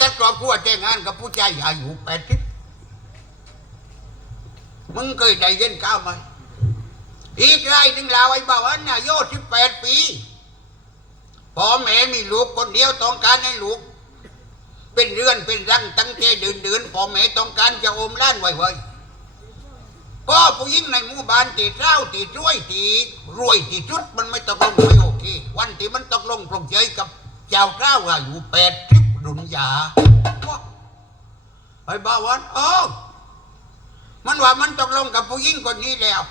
ถ้าครอบครัวแต่งงานกับผู้ชายอายุแปดสิบมึงเคยได้ยินข่าวไหมอีกรายหนึ่งลาวไอ้บ่าวอันน่ะยุสิบแปดปีพ่อแม่มีลูกคนเดียวต้องการให้ลูก เป็นเรือนเป็นรังตั้งใจเดินเดินพ่อแม่ต้องการจะอมล้านไว้ไว้ก็ผู้หญิงในหมู่บ้านตีเศร้าตีช่วยตีรวยตีชุดมันไม่ตกลงไม่โอเค วันที่มันตกลงปรงใจกับเจ้าเจ้าอายุแปดสิบ รุนยาไอ้บ่าวันเออมันว่ามันตกลงกับผู้หญิงคนนี้แล้ว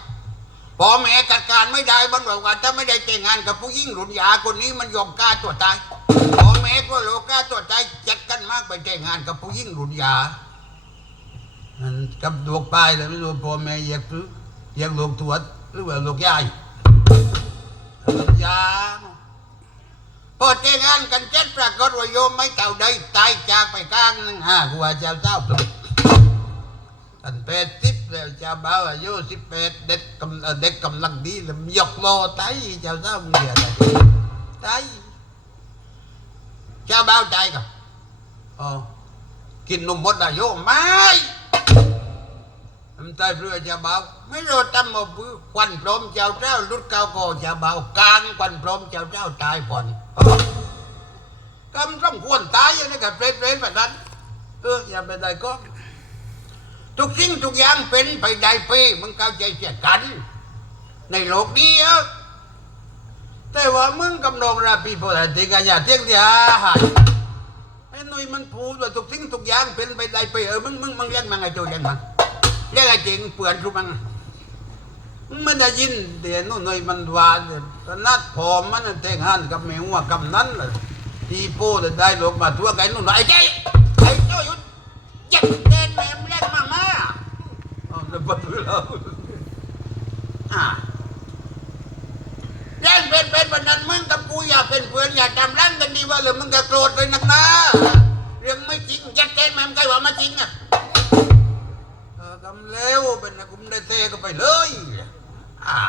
พอแม่จัดการไม่ได้มันบอกว่าถ้าไม่ได้แต่งงานกับผู้หญิงรุนยาคนนี้มันยอมฆ่าตัวตายพอแม่ก็โลกาตัวใจจัดกันมากไปแต่งงานกับผู้หญิงรุนยาันกับดวกปลายแล้วไม่รู้พ่อแม่อยากซื้ออยากลูกตรวจหรือว่าลูกยายลูกยา พอแต่งานกันเจ็ดปรากฏว่าโยมไม่เก่าใดตายจากไปกลางหนึงห้าหัวเจ้าเจ้าปลุกอันแปดสิบแล้วเจ้าบ่าวอายุสิบแปดเด็กกำเด็กกำลังดีแล้วยกโลไตายเจ้าเจ้ามึงเดียตายเจ้า bao ใจกับอ๋อกินนมมดอะโยมไม่ ทำใจเรือจ้าบ่าไม่รู้ทำมาปื้อควันพรหมเจ้าเจ้าลุดเก้าโกเจ้าบ่ากลางควันพรหมเจ้าเจ้าตายผ่อนกำต้องควรตายอย่างนี้กับเปรตเปรตแบบนั้นเอออย่าไปได้ก็ทุกสิ่งทุกอย่างเป็นไปได้เป้มึงเข้าใจเสียกัน ในโลกนี้เออแต่ว่ามึงกำนองราปีโพธิติกันอย่าเที่ยงที่หายไอ้หนุ่ยมันพูดว่าทุกสิ่งทุกอย่างเป็นไปได้ไปเออมึงมึงมึงเรียนมังไอ้โจเรียนมัง เรียกไอ้จริงเปลือนรู้มังมึงไม่ได้ยินเดี๋ยวนู่นหน่อยมันวานเนี่ยนาดพอมันน่ะแต่งงานกับแมวกำนั้นเลยที่โป้จะได้ลงมาทั่วไกนู่นไอ้เจ๊ไอ้โจหยุดยัดเต้นแม่มเล่นมามาอ๋อแล้วปะทุเราอ่าเล่นเป็นเป็นวันนั้นมึงกับกูอย่าเป็นเพื่อนอย่าจำรังกันดีว่าเลยมึงก็โกรธเลยนักนะเรื่องไม่จริงยัดเต้นแม่งใครว่ามาจริงอะ เออกำเลวเป็นนกูไม่ได้เตะก็ไปเลยอ่า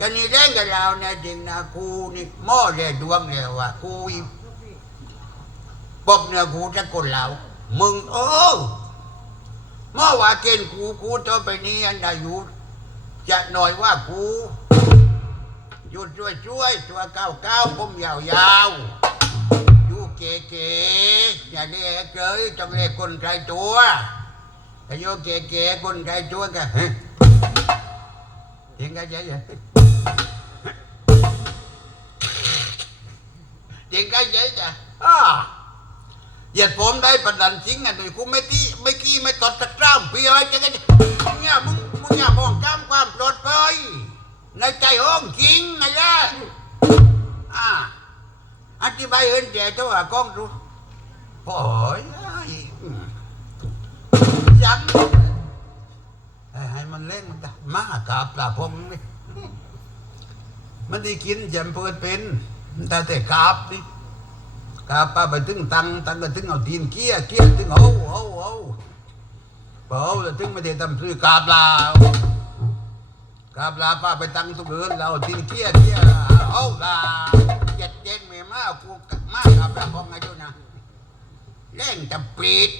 กันนี่แรงกับเราเนี่ยจริงนะกูนี่หม้อเรดวงเนี่ยว่ะกูอีบอกเนี่ยกูจะกดเรามึงเออหม้อว่าเกณฑ์กูกูต่อไปนี้อันอายุจะหน่อยว่ากูหยุดช่วยช่วยตัวเก้าเก้าผมยาวยาวๆอยู่เก๋เก๋ๆอย่าเรียกเกยต้องเรียกคนไกลตัว ถ้าอยู่เก๋เก๋ๆคนไกลตัวยก็เฮ้ยเห็นกันใช่ไหมเห็นกันใช่ไหมอ่าเหยียดผมได้ประดันจริงอะหนุ่ยกูไม่ตีไม่กี้ไม่ตดตะกร้ามพี่เอ้ยจะกันเนี่ยมึงมึงอย่ามองข้ามความปลอดภัยในใจห้องจริงไงล่ะอ่าอธิบายเห็นแก่เจ้าว่ากล้องดูโอ้ย จังให้มันเล่นมันมากราบปลาพงนี่มันได้กินแจมเปิดเป็นแต่แต่กราบนี่กราบป้าไปถึงตังตังก็ถึงเอาตีนเกี้ยเกี้ยถึงเอาเอาเอาเปล่าแล้วถึงไม่ได้ทำซื้อกาบลากราบลาป้าไปตังทุกเดือนเราทีเที่ยเที่ยเอาลาเจ็ดเจ็ดเมมากูมากราบลาพงไงดูนะเล่นจะปิด